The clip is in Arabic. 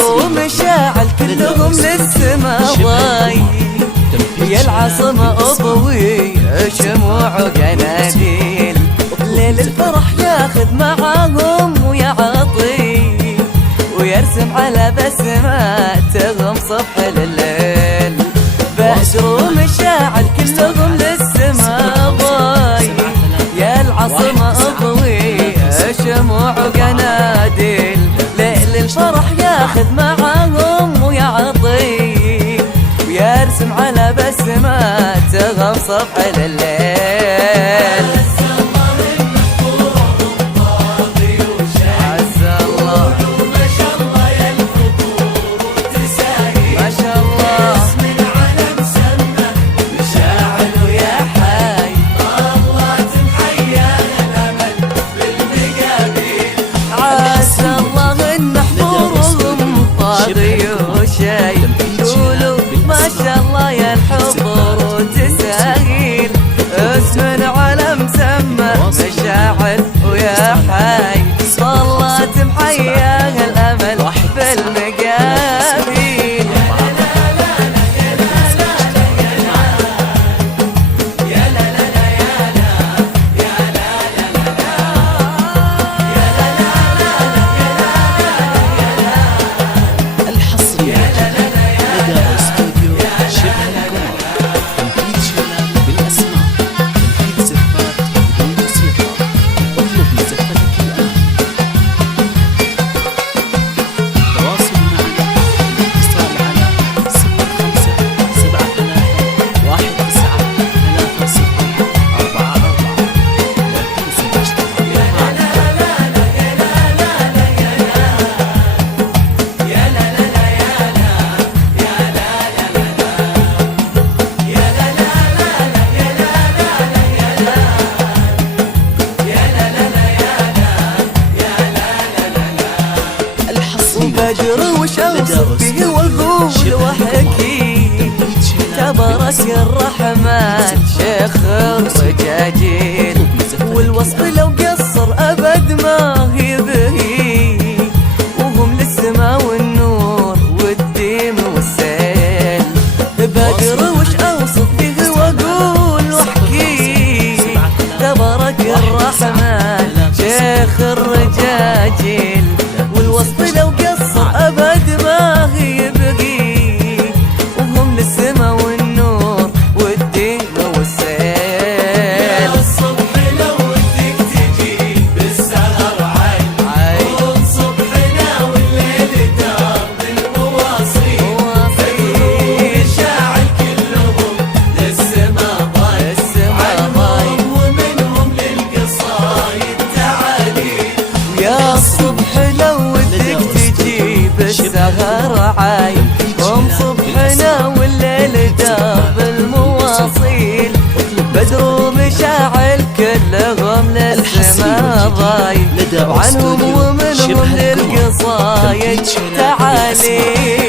بدر ومشاعل كلهم للسما ضايل، يا العاصمة أضوي شموع وقناديل، ليل الفرح ياخذ معاهم ويعطي ويرسم على بسماتهم صبح لليل. بدر ومشاعل كلهم للسما ضايل، يا العاصمة أضوي شموع وقناديل، ليل الفرح ياخذ معاهم ويعطي ويرسم على بسماتهم صبح لليل. اسم على مسمى مشاعل ويا حي، صلات محياها الامل بالمقابل. بدر وش اوصف به واقول واحكي، تبارك الرحمن شيخ الرجاجيل، والوصف لو قصر ابد ما هي بهي، وهم للسما والنور والديم والسيل. بدر وش اوصف به واقول واحكي، تبارك الرحمن شيخ الرجاجيل، والوصف لو أبد ما هي بقي، وهم للسما والنور والدين والسيل. الصبح لو ودك تجي بالسهر عين، صبحنا والليل دار بالمواصيل، مشاعل كلهم للسما ضايل، عنهم ومنهم للقصايد تعاليل. يا الصبح لو بالسهر عايم، قوم صبحنا والليل دار بالمواصيل، بدر ومشاعل كلهم للسما ضايل، وعنهم ومنهم للقصايد تعالي.